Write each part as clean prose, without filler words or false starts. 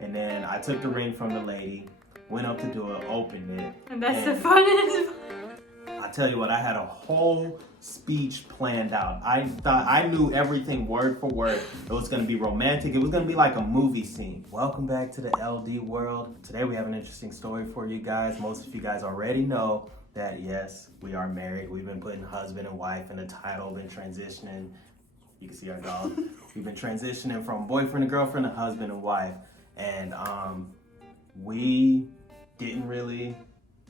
And then I took the ring from the lady, went up to do it, opened it. And that's the funnest. I tell you what, I had a whole speech planned out. I thought I knew everything word for word. It was going to be romantic. It was going to be like a movie scene. Welcome back to the LD world. Today we have an interesting story for you guys. Most of you guys already know that yes, we are married. We've been putting husband and wife in the title, been transitioning. You can see our dog. We've been transitioning from boyfriend and girlfriend to husband and wife. And we didn't really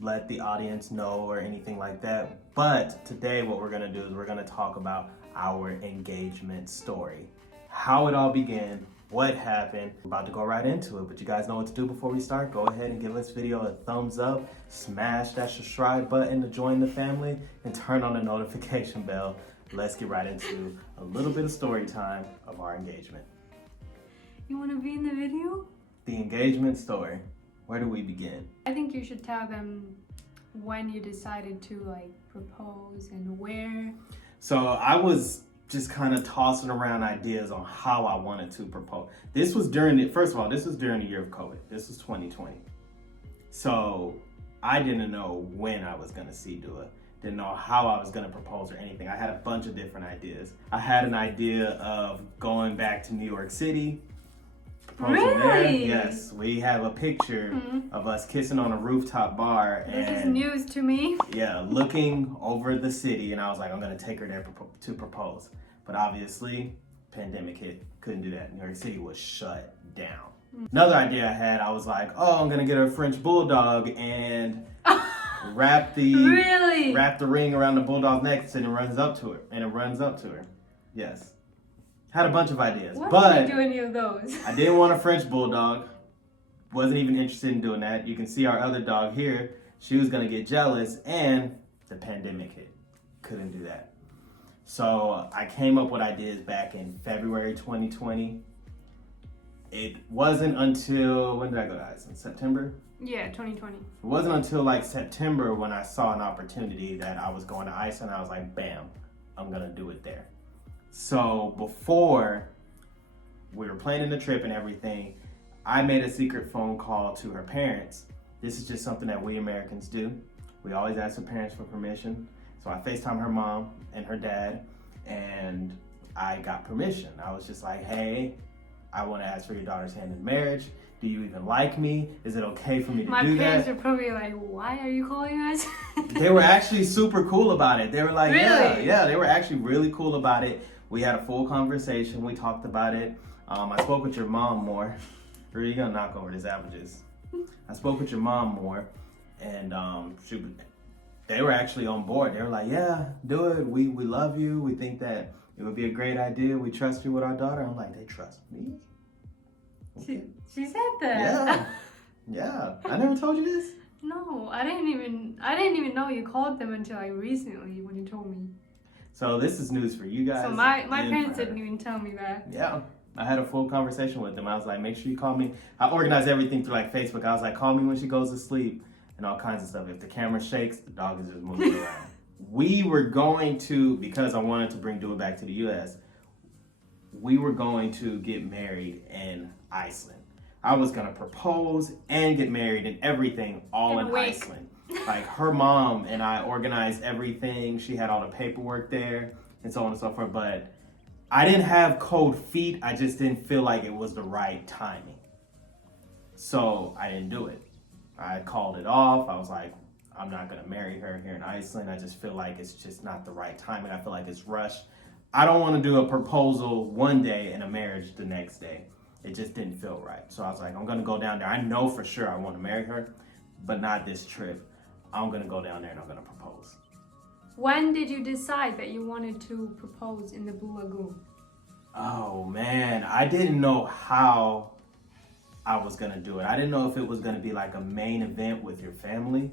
let the audience know or anything like that. But today what we're gonna do is we're gonna talk about our engagement story. How it all began, what happened. We're about to go right into it, but you guys know what to do before we start. Go ahead and give this video a thumbs up, smash that subscribe button to join the family, and turn on the notification bell. Let's get right into a little bit of story time of our engagement. You want to be in the video? The engagement story. Where do we begin? I think you should tell them when you decided to propose and where. So I was just kind of tossing around ideas on how I wanted to propose. This was during the year of COVID. This was 2020. So I didn't know when I was gonna do it. Didn't know how I was gonna propose or anything. I had a bunch of different ideas. I had an idea of going back to New York City. Really? There. Yes, we have a picture of us kissing on a rooftop bar. This is news to me. Yeah, looking over the city, and I was like, I'm gonna take her there to propose. But obviously, pandemic hit, couldn't do that. New York City was shut down. Another idea I had, I was like, oh, I'm gonna get her a French bulldog and wrap the ring around the bulldog's neck and it runs up to her. Yes. Had a bunch of ideas. Why did you do any of those? I didn't want a French bulldog. Wasn't even interested in doing that. You can see our other dog here. She was gonna get jealous and the pandemic hit. Couldn't do that. So I came up with ideas back in February 2020. It wasn't until, when did I go to Iceland? September? Yeah, 2020. It wasn't until September when I saw an opportunity that I was going to Iceland. I was like, bam, I'm gonna do it there. So before we were planning the trip and everything, I made a secret phone call to her parents. This is just something that we Americans do. We always ask the parents for permission. So I FaceTimed her mom and her dad, and I got permission. I was just like, hey, I want to ask for your daughter's hand in marriage. Do you even like me? Is it okay for me to do that? My parents are probably like, why are you calling us? They were actually super cool about it. They were like, really? yeah, they were actually really cool about it. We had a full conversation. We talked about it. I spoke with your mom more. Or you're gonna knock over these averages. I spoke with your mom more, and they were actually on board. They were like, yeah, do it. We love you. We think that it would be a great idea. We trust you with our daughter. I'm like, they trust me? Okay. She said that. Yeah. I never told you this? No, I didn't even know you called them until recently when you told me. So this is news for you guys. So my parents didn't even tell me that. Yeah. I had a full conversation with them. I was like, make sure you call me. I organized everything through Facebook. I was like, call me when she goes to sleep and all kinds of stuff. If the camera shakes, the dog is just moving around. We were going to, because I wanted to bring Dua back to the US, we were going to get married in Iceland. I was gonna propose and get married and everything all in Iceland. Like her mom and I organized everything. She had all the paperwork there and so on and so forth. But I didn't have cold feet. I just didn't feel like it was the right timing. So I didn't do it. I called it off. I was like, I'm not gonna marry her here in Iceland. I just feel like it's just not the right timing. I feel like it's rushed. I don't want to do a proposal one day and a marriage the next day. It just didn't feel right. So I was like, I'm gonna go down there. I know for sure I want to marry her, but not this trip. I'm gonna go down there and I'm gonna propose. When did you decide that you wanted to propose in the Blue Lagoon? Oh man, I didn't know how I was gonna do it. I didn't know if it was gonna be like a main event with your family.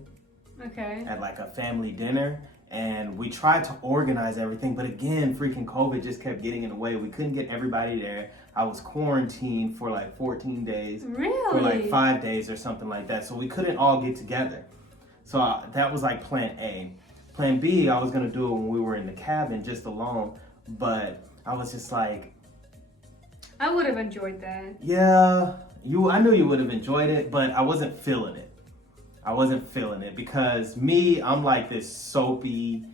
Okay. At like a family dinner. And we tried to organize everything, but again, freaking COVID just kept getting in the way. We couldn't get everybody there. I was quarantined for 14 days. Really? For 5 days or something like that. So we couldn't all get together. So that was plan A. Plan B, I was gonna do it when we were in the cabin just alone, but I was just like, I would have enjoyed that. Yeah, I knew you would have enjoyed it, but I wasn't feeling it. I wasn't feeling it because me, I'm like this soapy.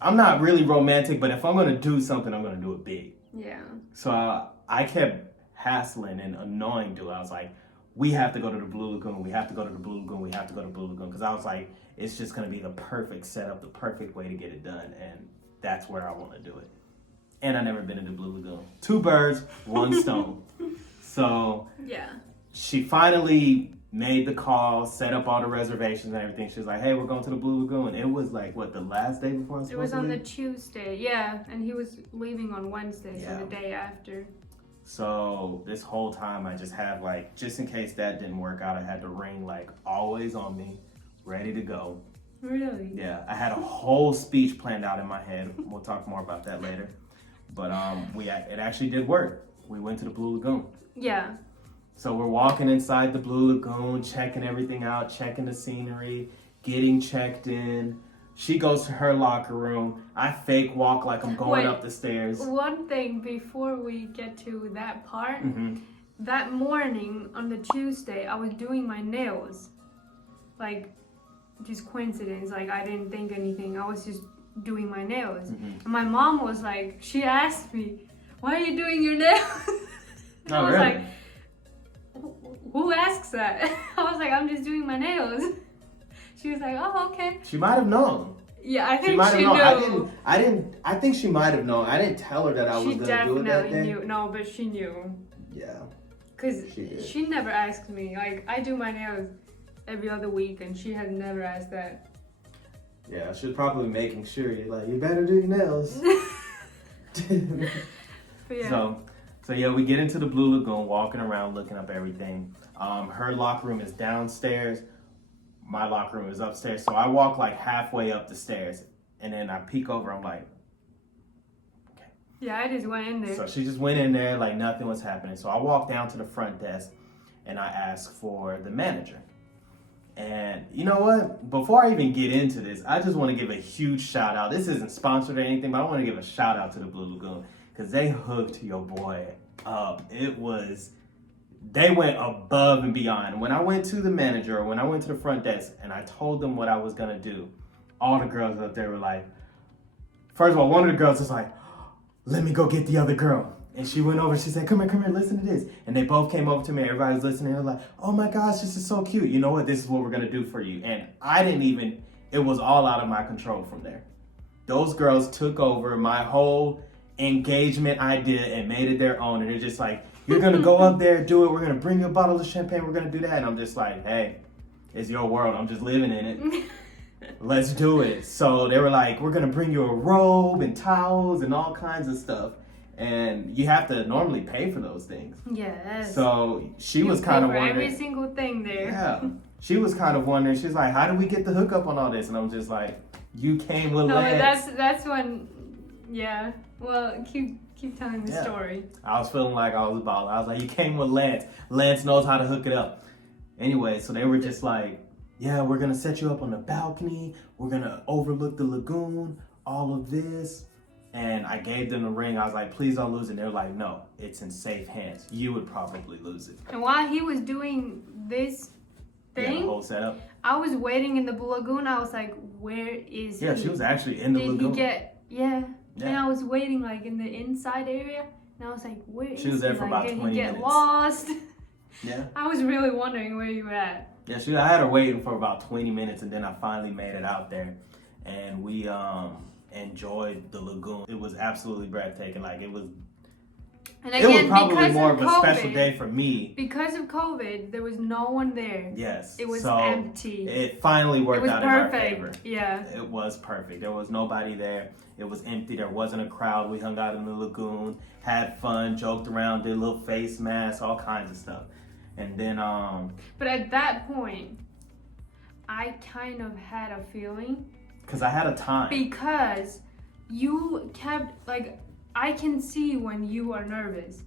I'm not really romantic, but if I'm gonna do something, I'm gonna do it big. Yeah. So I kept hassling and annoying dude. I was like, we have to go to the Blue Lagoon. We have to go to the Blue Lagoon. We have to go to the Blue Lagoon. Because I was like, it's just gonna be the perfect setup, the perfect way to get it done, and that's where I want to do it. And I never been in the Blue Lagoon. 2 birds, 1 stone. So Yeah. she finally made the call, set up all the reservations and everything. She was like, hey, we're going to the Blue Lagoon. It was like, what, the last day before I was supposed to leave? It was on the Tuesday, yeah. And he was leaving on Wednesday, Yeah. so the day after. So this whole time I just had like, just in case that didn't work out, I had the ring like always on me, ready to go. Really? Yeah, I had a whole speech planned out in my head. We'll talk more about that later. But it actually did work. We went to the Blue Lagoon. Yeah. So we're walking inside the Blue Lagoon, checking everything out, checking the scenery, getting checked in. She goes to her locker room. I fake walk like I'm going up the stairs. One thing before we get to that part, Mm-hmm. that morning on the Tuesday, I was doing my nails. Like, just coincidence. Like, I didn't think anything. I was just doing my nails. Mm-hmm. And my mom was like, she asked me, why are you doing your nails? And I was really? like, who asks that? I was like, I'm just doing my nails. She was like, oh, okay. She might have known. Yeah, I She think might have she known. knew. I think she might have known. I didn't tell her that I was She going to do it that definitely day. knew. No, but she knew. Yeah. Because She did. she never asked me. Like, I do my nails every other week, and she has never asked that. Yeah, she was probably making sure you're like, you better do your nails. But yeah. So yeah, we get into the Blue Lagoon, walking around, looking up everything. Her locker room is downstairs. My locker room is upstairs. So I walk like halfway up the stairs, and then I peek over. I'm like, okay. Yeah, I just went in there. So she just went in there like nothing was happening. So I walked down to the front desk, and I asked for the manager. And you know what? Before I even get into this, I just want to give a huge shout out. This isn't sponsored or anything, but I want to give a shout out to the Blue Lagoon because they hooked your boy up. They went above and beyond. When I went to the manager, or when I went to the front desk and I told them what I was going to do, all the girls up there were like, first of all, one of the girls was like, let me go get the other girl. And she went over, she said, come here, listen to this. And they both came over to me, everybody was listening. They're like, oh my gosh, this is so cute. You know what? This is what we're going to do for you. And it was all out of my control from there. Those girls took over my whole engagement idea and made it their own. And they're just like, you're going to go up there, do it. We're going to bring you a bottle of champagne. We're going to do that. And I'm just like, hey, it's your world. I'm just living in it. Let's do it. So they were like, we're going to bring you a robe and towels and all kinds of stuff. And you have to normally pay for those things. Yes. So she was kind of wondering. Every single thing there. Yeah. She was kind of wondering. She's like, how do we get the hookup on all this? And I'm just like, you came with Lance. No, that's when, yeah. Well, keep telling the story. I was feeling like I was a baller. I was like, you came with Lance. Lance knows how to hook it up. Anyway, so they were just like, yeah, we're going to set you up on the balcony. We're going to overlook the lagoon, all of this. And I gave them the ring. I was like, please don't lose it. They're like, no, it's in safe hands. You would probably lose it. And while he was doing this thing, the whole setup. I was waiting in the Blue Lagoon. I was like, where is he? Yeah, she was actually in the lagoon. Did he get, yeah. And I was waiting like in the inside area. And I was like, where is he? She was there for about 20 minutes. Did he get lost? Yeah. I was really wondering where you were at. Yeah, I had her waiting for about 20 minutes, and then I finally made it out there. And we enjoyed the lagoon. It was absolutely breathtaking. Like, it was... And again, it was probably because more of of a special day for me. Because of COVID, there was no one there. Yes. It was so empty. It finally worked out in our favor. Yeah. It was perfect. There was nobody there. It was empty. There wasn't a crowd. We hung out in the lagoon, had fun, joked around, did little face masks, all kinds of stuff. And then But at that point, I kind of had a feeling. Because I had a time. Because you kept, like, I can see when you are nervous.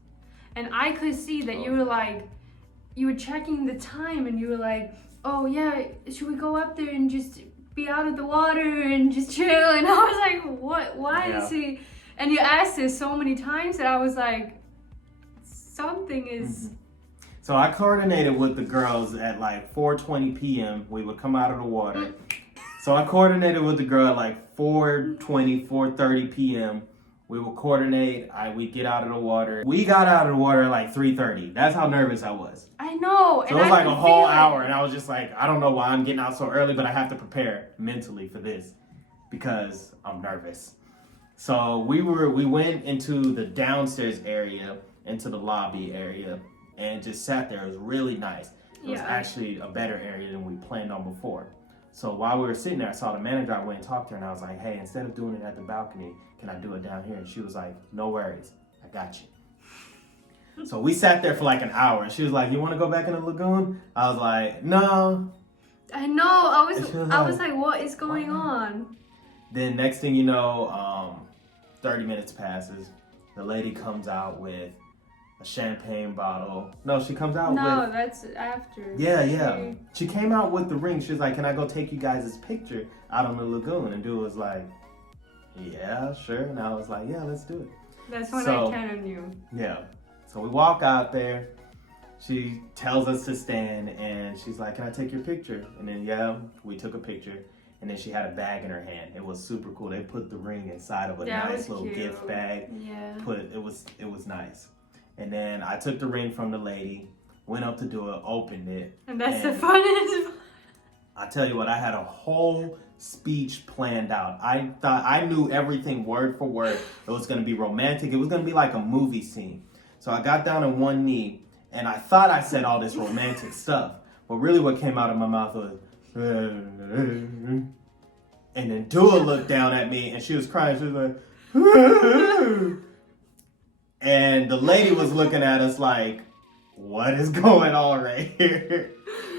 And I could see that you were like, you were checking the time and you were like, oh yeah, should we go up there and just be out of the water and just chill? And I was like, what? Why is he? And you asked this so many times that I was like, something is... So I coordinated with the girls at like 4:20 p.m. We would come out of the water. So I coordinated with the girl at like 4:20, 4:30 p.m. We would coordinate. We get out of the water. We got out of the water at like 3:30. That's how nervous I was. I know. So it was like a whole hour, and I was just like, I don't know why I'm getting out so early, but I have to prepare mentally for this because I'm nervous. So we went into the downstairs area, into the lobby area, and just sat there. It was really nice. It was actually a better area than we planned on before. So while we were sitting there, I saw the manager. I went and talked to her, and I was like, hey, instead of doing it at the balcony, can I do it down here? And she was like, no worries. I got you. So we sat there for like an hour. She was like, you want to go back in the lagoon? I was like, no. I know. I was like, what is going on? Then next thing you know, 30 minutes passes. The lady comes out with a champagne bottle. No, she comes out with... No, that's after. Yeah. She came out with the ring. She was like, can I go take you guys' picture out on the lagoon? And dude was like, yeah, sure. And I was like, yeah, let's do it. That's when I kind of knew. Yeah. So we walk out there. She tells us to stand and she's like, can I take your picture? And then, we took a picture. And then she had a bag in her hand. It was super cool. They put the ring inside of a nice little gift bag. Yeah. It was nice. And then I took the ring from the lady, went up to do it, opened it. And that's the funnest. I tell you what, I had a whole speech planned out. I thought I knew everything word for word. It was going to be romantic. It was going to be like a movie scene. So I got down on one knee and I thought I said all this romantic stuff. But really what came out of my mouth was, and then Dua looked down at me and she was crying. She was like, and the lady was looking at us like, what is going on right here?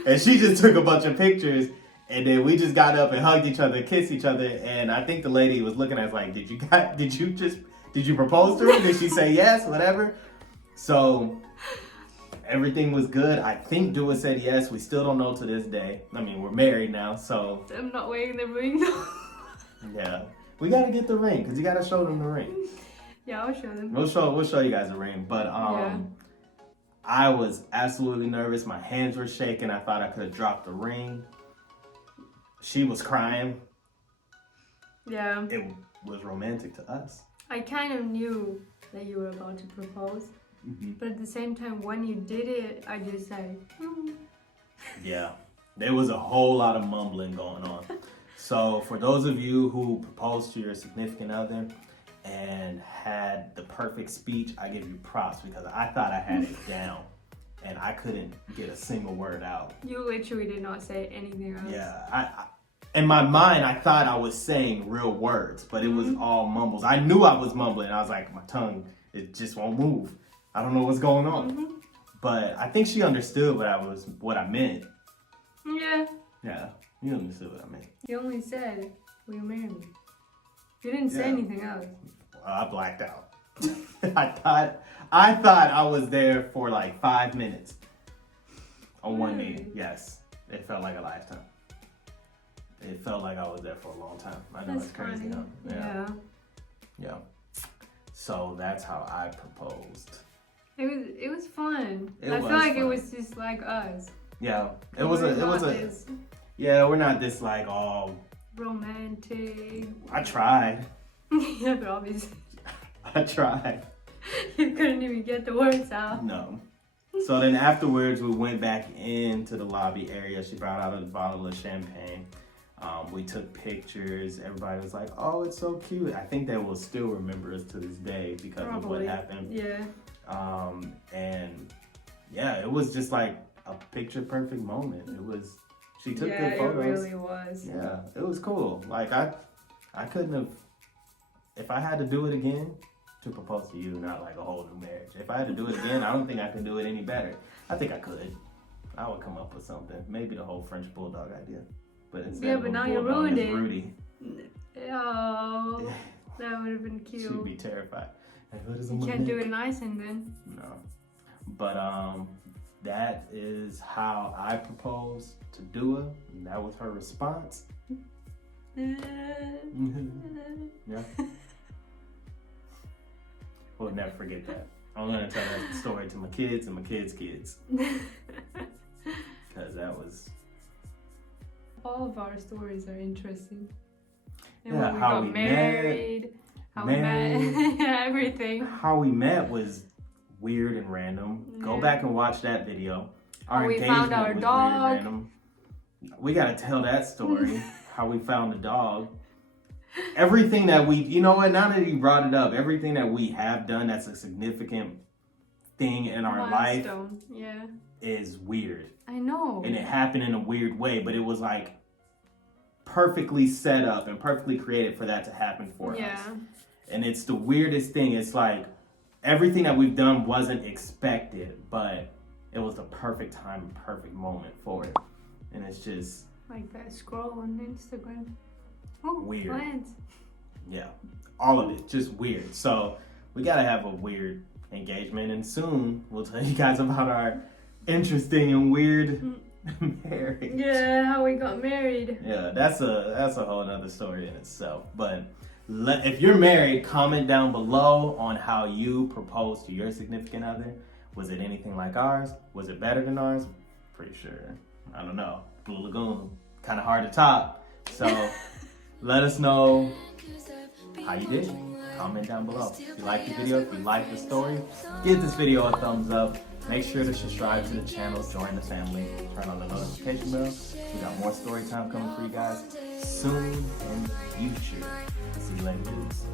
And she just took a bunch of pictures and then we just got up and hugged each other, kissed each other. And I think the lady was looking at us like, did you propose to her? Did she say yes? Whatever. So everything was good. I think Dua said yes. We still don't know to this day. I mean, we're married now, so. I'm not wearing the ring though. Yeah. We got to get the ring because you got to show them the ring. Yeah, I'll show them. We'll show you guys the ring. But I was absolutely nervous. My hands were shaking. I thought I could have dropped the ring. She was crying. Yeah. It was romantic to us. I kind of knew that you were about to propose. Mm-hmm. But at the same time, when you did it, I just said, Yeah. There was a whole lot of mumbling going on. So for those of you who proposed to your significant other and had the perfect speech, I give you props because I thought I had it down and I couldn't get a single word out. You literally did not say anything else. Yeah, in my mind, I thought I was saying real words, but it was all mumbles. I knew I was mumbling. I was like, my tongue, it just won't move. I don't know what's going on. Mm-hmm. But I think she understood what I meant. Yeah. Yeah, you understood what I meant. You only said, will you marry me? You didn't say anything else. I blacked out. I thought I was there for like 5 minutes on one knee. Yes, it felt like a lifetime. It felt like I was there for a long time. I know it's crazy, huh? Yeah. So that's how I proposed. It was fun. I feel like it was just like us. Yeah, yeah, we're not this like all romantic. I tried. Yeah, but obviously. I tried. You couldn't even get the words out. No. So then afterwards, we went back into the lobby area. She brought out a bottle of champagne. We took pictures. Everybody was like, oh, it's so cute. I think they will still remember us to this day because of what happened. Yeah. And yeah, it was just like a picture perfect moment. She took good photos. It really was. Yeah, it was cool. Like I couldn't have, if I had to do it again, to propose to you, not like a whole new marriage. If I had to do it again, I don't think I could do it any better. I think I could. I would come up with something. Maybe the whole French bulldog idea. But instead of now a you bulldog, ruined it's it. Rudy. Oh, that would have been cute. She'd be terrified. You can't do it in Iceland then. No. But that is how I proposed to Dua, and that was her response. Yeah. We'll never forget that. I'm gonna tell that story to my kids and my kids' kids. Because that was... All of our stories are interesting. And Yeah, when we how got we married, how we met, everything. How we met was weird and random. Go Yeah. back and watch that video. Our How we engagement found our was dog. weird and random. We gotta tell that story. How we found the dog. Everything that we, you know what, now that you brought it up, everything that we have done that's a significant thing in our life Milestone. Yeah. is weird. I know. And it happened in a weird way, but it was like perfectly set up and perfectly created for that to happen for us. And it's the weirdest thing. It's like everything that we've done wasn't expected, but it was the perfect time and perfect moment for it. And it's just Like that scroll on Instagram. Oh, weird. Plants. Yeah, all of it, just weird. So we gotta have a weird engagement, and soon we'll tell you guys about our interesting and weird marriage. Yeah, how we got married. Yeah, that's a whole other story in itself. But if you're married, comment down below on how you proposed to your significant other. Was it anything like ours? Was it better than ours? Pretty sure. I don't know. Blue Lagoon, kind of hard to top. So let us know how you did. Comment down below. If you like the video, if you like the story, give this video a thumbs up. Make sure to subscribe to the channel, join the family, turn on the notification bell. We got more story time coming for you guys soon in the future. See you later, dudes.